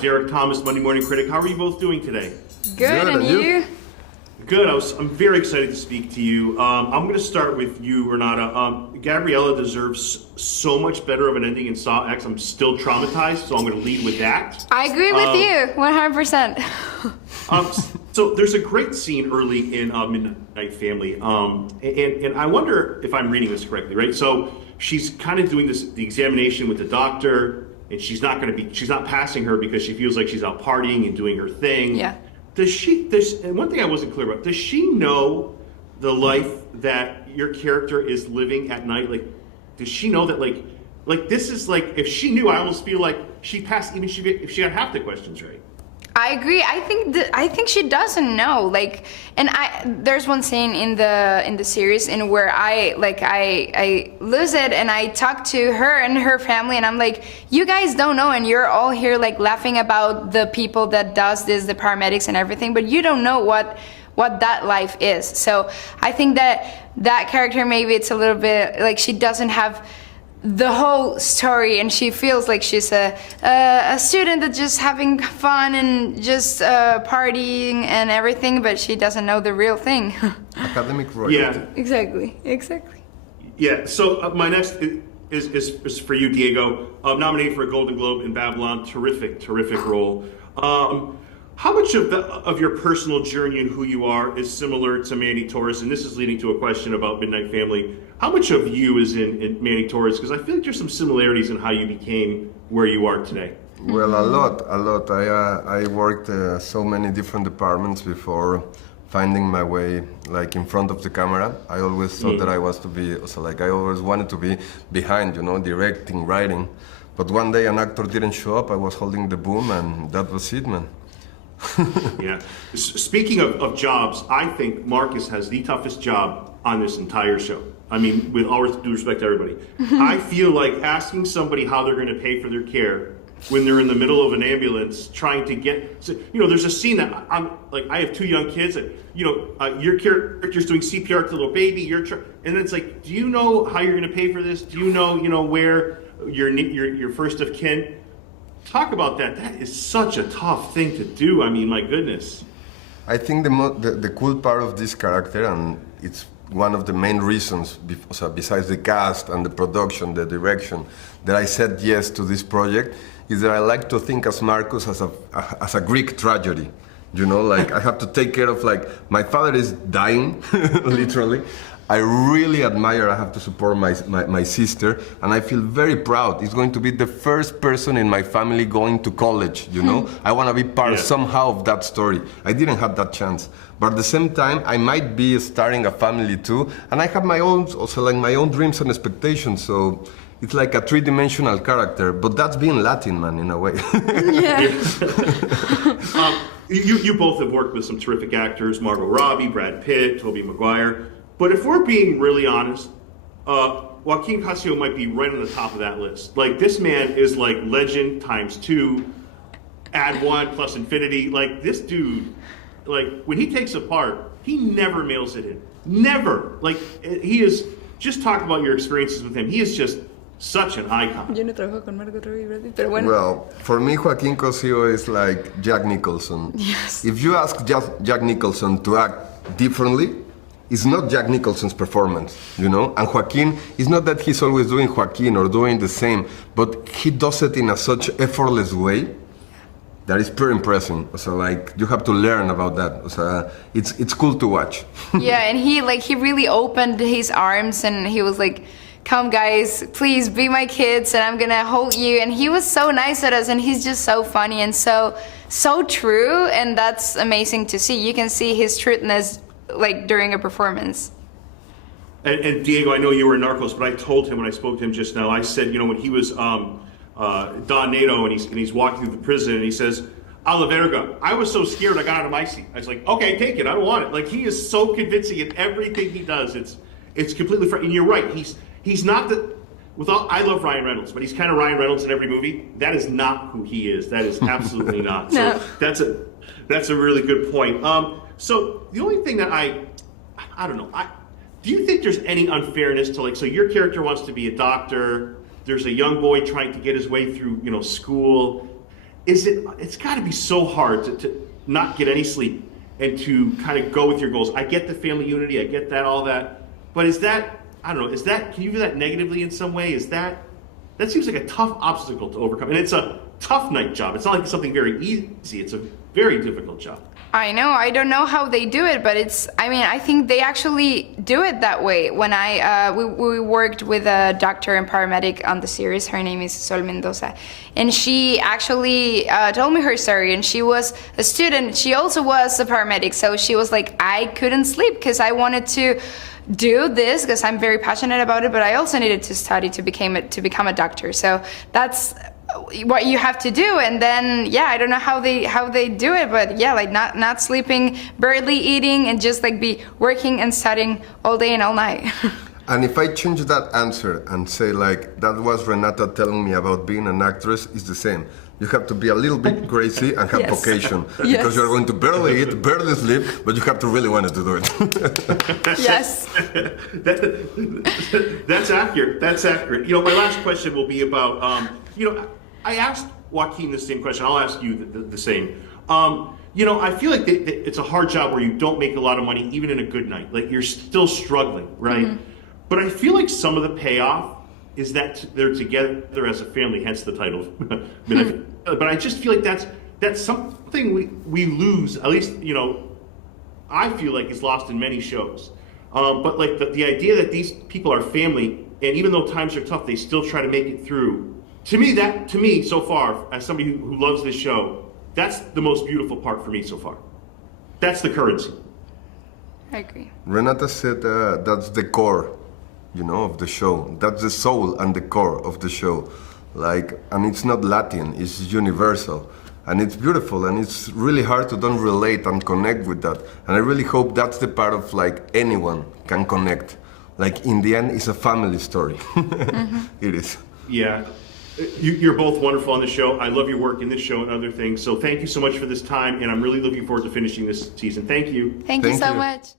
Derek Thomas, Monday Morning Critic. How are you both doing today? Good, and you? Good. I'm very excited to speak to you. I'm going to start with you, Renata. Gabriella deserves so much better of an ending in Saw X. I'm still traumatized, so I'm going to lead with that. I agree with you, 100%. So there's a great scene early in Midnight Family, and I wonder if I'm reading this correctly, right? So she's kind of doing the examination with the doctor, and she's not passing her because she feels like she's out partying and doing her thing. Yeah. And one thing I wasn't clear about, does she know the life that your character is living at night? Like, does she know that, like this is like, if she knew, I almost feel like she passed, even if she got half the questions right. I agree. I think she doesn't know. Like, and there's one scene in the series in where I lose it and I talk to her and her family and I'm like, you guys don't know, and you're all here like laughing about the people that does this, the paramedics and everything, but you don't know what that life is. So I think that character, maybe it's a little bit like she doesn't have the whole story, and she feels like she's a student that's just having fun and just partying and everything, but she doesn't know the real thing. Academic royalty. Yeah. Exactly. Yeah, so my next is for you, Diego. Nominated for a Golden Globe in Babylon. Terrific role. How much of your personal journey and who you are is similar to Manny Torres? And this is leading to a question about Midnight Family. How much of you is in Manny Torres? Because I feel like there's some similarities in how you became where you are today. Well, a lot. I worked so many different departments before finding my way, like in front of the camera. I always thought that I was to be, also like I always wanted to be behind, directing, writing. But one day an actor didn't show up. I was holding the boom, and that was it, man. Yeah. Speaking of jobs, I think Marcus has the toughest job on this entire show. I mean, with all due respect to everybody. I feel like asking somebody how they're going to pay for their care when they're in the middle of an ambulance trying to get, there's a scene that I have two young kids that, your character's doing CPR to the little baby, and then it's like, do you know how you're going to pay for this? Do you know, where your first of kin? Talk about that. That is such a tough thing to do. I mean, my goodness. I think the cool part of this character, and it's one of the main reasons, besides the cast and the production, the direction, that I said yes to this project, is that I like to think as Marcus as a Greek tragedy. Like I have to take care of, like, my father is dying, literally. I really admire, I have to support my sister, and I feel very proud. It's going to be the first person in my family going to college, I want to be part somehow of that story. I didn't have that chance. But at the same time, I might be starting a family too, and I have my own dreams and expectations, so it's like a three-dimensional character, but that's being Latin, man, in a way. Yeah. You both have worked with some terrific actors, Margot Robbie, Brad Pitt, Tobey Maguire. But if we're being really honest, Joaquin Cosio might be right on the top of that list. Like, this man is like legend times 2, add 1 plus infinity. Like, this dude, like, when he takes a part, he never mails it in. Never. Like, he is, just talk about your experiences with him. He is just such an icon. Yo no trabajo con Margot Robbie, pero bueno. Well, for me, Joaquin Cosio is like Jack Nicholson. Yes. If you ask Jack Nicholson to act differently, it's not Jack Nicholson's performance, And Joaquin, it's not that he's always doing Joaquin or doing the same, but he does it in such effortless way that is pretty impressive. So, like, you have to learn about that. So, it's cool to watch. Yeah, and he really opened his arms and he was like, come guys, please be my kids and I'm gonna hold you. And he was so nice at us, and he's just so funny and so true, and that's amazing to see. You can see his truthness like during a performance. And Diego, I know you were in Narcos, but I told him when I spoke to him just now, I said, when he was Don Nato and he's walking through the prison and he says, "A la verga," I was so scared I got out of my seat. I was like, okay, take it, I don't want it. Like, he is so convincing in everything he does. It's completely and you're right. He's not I love Ryan Reynolds, but he's kind of Ryan Reynolds in every movie. That is not who he is. That is absolutely not. No. So that's a really good point. So the only thing that I don't know, do you think there's any unfairness to, like, so your character wants to be a doctor, there's a young boy trying to get his way through, school. it's got to be so hard to not get any sleep and to kind of go with your goals. I get the family unity, I get that, all that, but is that, I don't know, is that, can you view that negatively in some way? Is that seems like a tough obstacle to overcome, and it's a tough night job. It's not like something very easy. It's a very difficult job. I know. I don't know how they do it, but I think they actually do it that way. When we worked with a doctor and paramedic on the series. Her name is Sol Mendoza. And she actually told me her story. And she was a student. She also was a paramedic. So she was like, I couldn't sleep because I wanted to do this because I'm very passionate about it, but I also needed to study to become a doctor. So that's what you have to do. And then I don't know how they do it, but like not sleeping, barely eating, and just like be working and studying all day and all night. And if I change that answer and say like that was Renata telling me about being an actress, is the same. You have to be a little bit crazy and have vocation because you're going to barely eat, barely sleep, but you have to really want to do it. Yes. That's accurate. That's accurate. You know, my last question will be about, I asked Joaquin the same question. I'll ask you the same. I feel like it's a hard job where you don't make a lot of money, even in a good night. Like you're still struggling, right? Mm-hmm. But I feel like some of the payoff is that they're together as a family, hence the title. But I just feel like that's something we lose, at least, I feel like is lost in many shows. But like the idea that these people are family, and even though times are tough, they still try to make it through. To me, so far, as somebody who loves this show, that's the most beautiful part for me so far. That's the currency. I agree. Renata said that's the core, of the show. That's the soul and the core of the show. And it's not Latin, it's universal. And it's beautiful, and it's really hard to don't relate and connect with that. And I really hope that's the part of anyone can connect. In the end, it's a family story. Mm-hmm. It is. Yeah. You're both wonderful on the show. I love your work in this show and other things. So thank you so much for this time, and I'm really looking forward to finishing this season. Thank you. Thank you so much.